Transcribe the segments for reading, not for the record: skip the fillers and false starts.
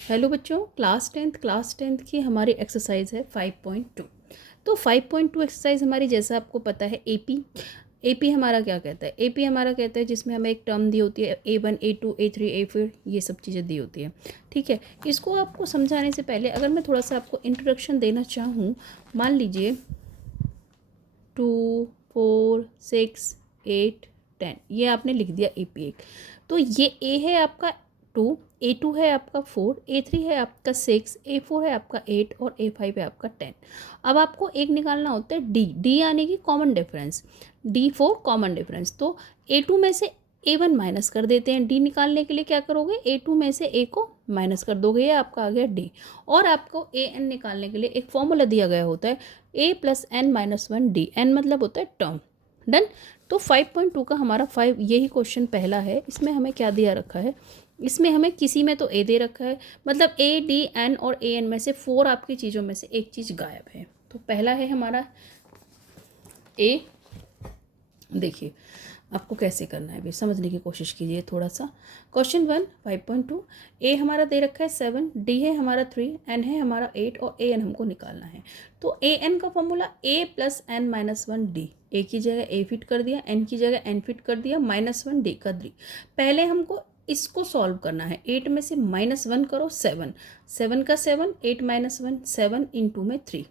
Hello बच्चों, class tenth की हमारी एक्सरसाइज है 5.2। तो 5.2 एक्सरसाइज हमारी, जैसा आपको पता है, एपी हमारा क्या कहता है? एपी हमारा कहता है जिसमें हमें एक टर्म दी होती है A1 A2 A3 A4, ये सब चीज़ें दी होती है। ठीक है, इसको आपको समझाने से पहले अगर मैं थोड़ा सा आपको इंट्रोडक्शन देना चाहूँ, मान लीजिए 2 4 6 8 10, ये आपने लिख दिया एपी एक। तो ये ए है आपका 2, A2 है आपका 4, A3 है आपका 6, A4 है आपका 8 और A5 है आपका 10। अब आपको एक निकालना होता है डी यानी कि common difference, D4 common difference. तो A2 में से A1 माइनस कर देते हैं। डी निकालने के लिए क्या करोगे? A2 में से A को माइनस कर दोगे, ये आपका आ गया डी। और आपको AN निकालने के लिए एक फॉर्मूला दिया गया होता है A+N-1 D, एन मतलब होता है टर्म। डन। तो 5.2 का हमारा 5 यही क्वेश्चन पहला है। इसमें हमें क्या दिया रखा है? इसमें हमें किसी में तो ए दे रखा है, मतलब A D N और AN में से 4 आपकी चीज़ों में से एक चीज़ गायब है। तो पहला है हमारा ए। देखिए आपको कैसे करना है, भी समझने की कोशिश कीजिए थोड़ा सा। क्वेश्चन 1 5.2, ए हमारा दे रखा है 7, डी है हमारा 3, एन है हमारा 8 और AN हमको निकालना है। तो AN का फॉर्मूला A+N-1 D। ए की जगह ए फिट कर दिया, एन की जगह एन फिट कर दिया, -1 डी का डी। पहले हमको इसको सॉल्व करना है। 8 में से -1 करो 7, 7 का 7, 8 - 1 7 इंटू में 3।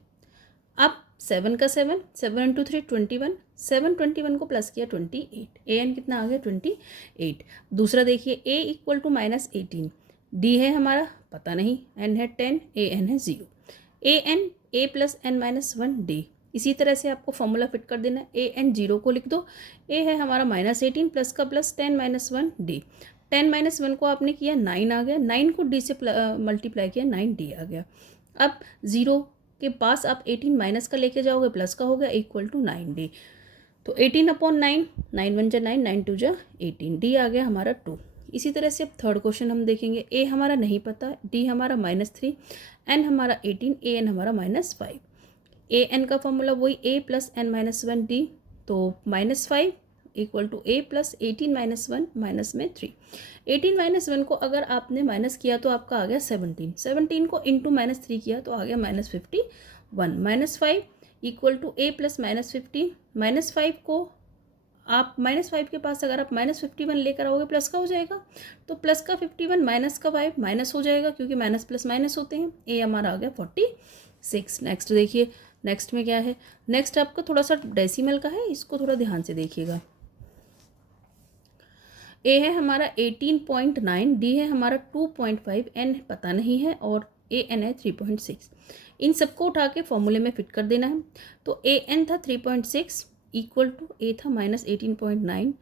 अब 7 का 7, 7 इंटू 3 21, 7 21 को प्लस किया 28, AN कितना आ गया 28। दूसरा देखिए A इक्वल टू -18, D है हमारा पता नहीं, N है 10, AN है 0। AN A+N-1 D। इसी तरह से आपको फॉर्मूला फिट कर देना है। AN 0 को लिख दो, A है हमारा -18 प्लस का प्लस 10 - 1 D। 10 - 1 को आपने किया 9 आ गया, 9 को D से मल्टीप्लाई किया 9D आ गया। अब 0 के पास आप 18 माइनस का लेके जाओगे, प्लस का हो गया इक्वल टू 9D। तो 18/9, 9 1 जा 9, 9 2 जा 18, डी आ गया हमारा 2। इसी तरह से अब थर्ड क्वेश्चन हम देखेंगे। ए हमारा नहीं पता, डी हमारा -3, एन हमारा 18, AN हमारा -5। AN का फॉर्मूला वही A+N-1 D। तो -5 इक्वल टू A+18 - 1 माइनस में 3। 18 - 1 को अगर आपने माइनस किया तो आपका आ गया 17, 17 को इंटू -3 किया तो आ गया -51। -5 इक्वल टू A+-15, -5 को आप -5 के पास अगर आप -51 लेकर आओगे प्लस का हो जाएगा, तो प्लस का 51 माइनस का 5 माइनस हो जाएगा, क्योंकि माइनस प्लस माइनस होते हैं। ए हमारा आ गया 46। नेक्स्ट देखिए, नेक्स्ट में क्या है? नेक्स्ट आपका थोड़ा सा डेसिमल का है, इसको थोड़ा ध्यान से देखिएगा। ए है हमारा 18.9, डी है हमारा 2.5, एन पता नहीं है और AN है 3.6। इन सबको उठा के फॉर्मूले में फिट कर देना है। तो AN था 3.6 इक्वल टू ए था -18.9,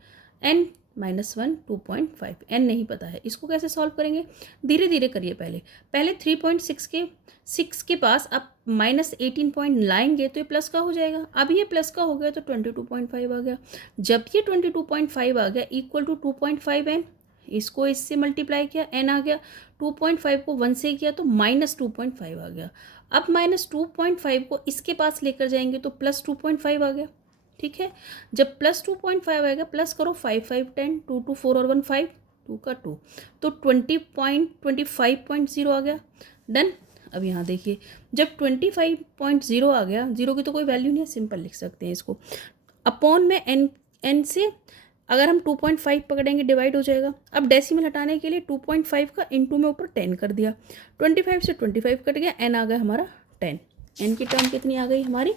एन -1 2.5, एन नहीं पता है। इसको कैसे सॉल्व करेंगे? धीरे धीरे करिए। पहले पहले 3.6 के पास आप -18 लाएंगे तो ये प्लस का हो जाएगा। अब ये प्लस का हो गया तो 22.5 आ गया। जब ये 22.5 आ गया इक्वल टू 2.5 एन, इसको इससे मल्टीप्लाई किया, एन आ गया। 2.5 को 1 से किया तो -2.5 आ गया। अब -2.5 को इसके पास लेकर जाएंगे तो +2.5 आ गया। ठीक है, जब +2.5 आएगा प्लस करो 5 5 10, 2 2 4 और 1 5, 2 का 2, तो 20.25.0 आ गया। डन। अब यहाँ देखिए, जब 25.0 आ गया, जीरो की तो कोई वैल्यू नहीं है, सिंपल लिख सकते हैं इसको। अपॉन में एन से अगर हम 2.5 पकड़ेंगे डिवाइड हो जाएगा। अब डेसिमल हटाने के लिए 2.5 का इंटू में ऊपर 10 कर दिया, 25 से 25 कट गया, एन आ गया हमारा 10। एन की टर्म कितनी आ गई हमारी?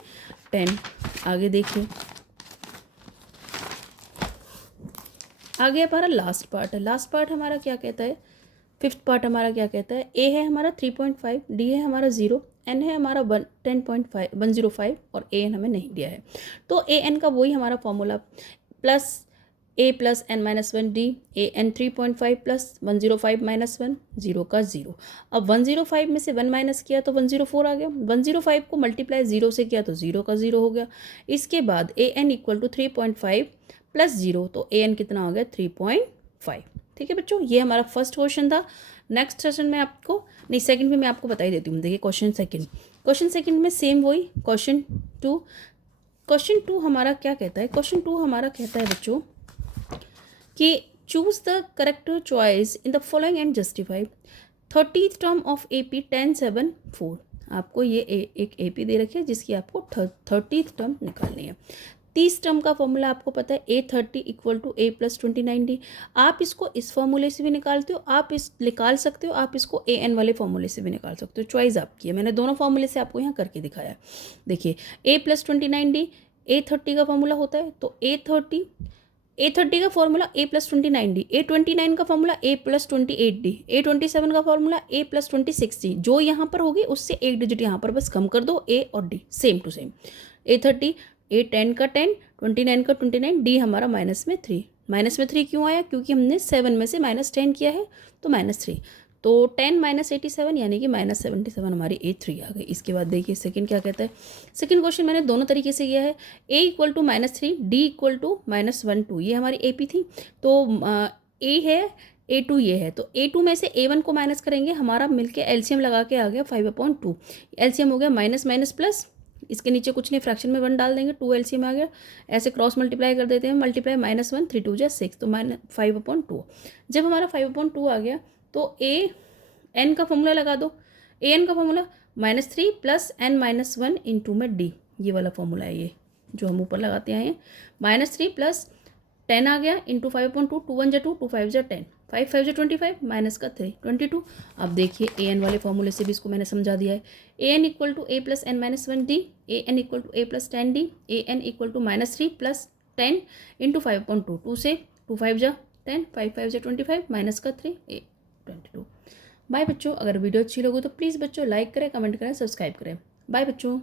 10। आगे देखिए, आगे हमारा लास्ट पार्ट है। लास्ट पार्ट हमारा क्या कहता है? फिफ्थ पार्ट हमारा क्या कहता है? ए है हमारा 3.5, डी है हमारा 0, एन है हमारा 105 और AN हमें नहीं दिया है। तो AN का वही हमारा formula, plus A+N-1 D, AN 3.5 plus 105 - 1, 0 का 0। अब 105 में से 1 माइनस किया तो 104 आ गया। 105 को मल्टीप्लाई 0 से किया तो 0 का 0 हो गया। इसके बाद AN इक्वल टू 3.5 प्लस 0, तो AN कितना हो गया? 3.5। ठीक है बच्चों, ये हमारा फर्स्ट क्वेश्चन था। नेक्स्ट सेशन में आपको, नहीं सेकंड में मैं आपको बता ही देती हूँ। देखिए क्वेश्चन सेकंड में सेम वही क्वेश्चन टू हमारा क्या कहता है? क्वेश्चन 2 हमारा कहता है बच्चों कि choose the correct choice in the following and justify. 30th term of A P 1074, आपको ये एक ए पी दे रखी है जिसकी आपको 30th टर्म निकालनी है। 30 टर्म का फॉर्मूला आपको पता है A30 equal to A plus 29D। आप इसको इस फॉर्मूले से भी निकालते हो, आप इस निकाल सकते हो, आप इसको AN वाले फॉर्मूले से भी निकाल सकते हो, चॉइस आपकी है। मैंने दोनों फॉर्मूले से आपको यहाँ करके दिखाया है। देखिए A प्लस 29D A30 का फॉर्मूला होता है, तो A30 का formula A plus 29D, A29 का formula A plus 28D, A27 का फॉर्मूला A प्लस 26D। जो यहाँ पर होगी उससे एक डिजिट यहाँ पर बस कम कर दो, A और D same to same. A30 A10 का 10, 29 का 29, D हमारा -3 क्यों आया? क्योंकि हमने 7 में से -10 किया है तो -3, तो 10 - 87 यानी कि -77 हमारी A3 आ गई। इसके बाद देखिए सेकंड क्या कहता है। सेकंड क्वेश्चन मैंने दोनों तरीके से किया है। A equal to -3, D equal to -1 2, ये हमारी AP थी, तो A है, A2 ये है, तो A2 में से A1 को माइनस करेंगे, हमारा मिलके एलसीएम लगा के आ गया 5/2। एलसीएम हो गया माइनस माइनस प्लस, इसके नीचे कुछ नहीं, फ्रैक्शन में 1 डाल देंगे, 2 एलसीएम आ गया। ऐसे क्रॉस मल्टीप्लाई कर देते हैं, मल्टीप्लाई -1 3 2 6, तो -5/2। जब हमारा 5/2 आ गया तो एन का फॉर्मूला लगा दो। एन का फॉर्मूला -3 प्लस n - 1 इंटू में डी, ये वाला फॉर्मूला है ये जो हम ऊपर लगाते हैं। -3 प्लस 10 आ गया इंटू 5/2, 2 1 2, 2 5 10, 5 5 25 माइनस का 3 22। अब देखिए ए एन वाले फॉर्मूले से भी इसको मैंने समझा दिया है। A N equal to A plus n - 1 D, A N equal to A plus 10 D, A N equal to -3 plus 10 into 5/2, 2 से 2 5 10, 5 5 25 माइनस का 3 22। बाय बच्चों, अगर वीडियो अच्छी लगे तो प्लीज़ बच्चों लाइक करें, कमेंट करें, सब्सक्राइब करें। बाय बच्चों।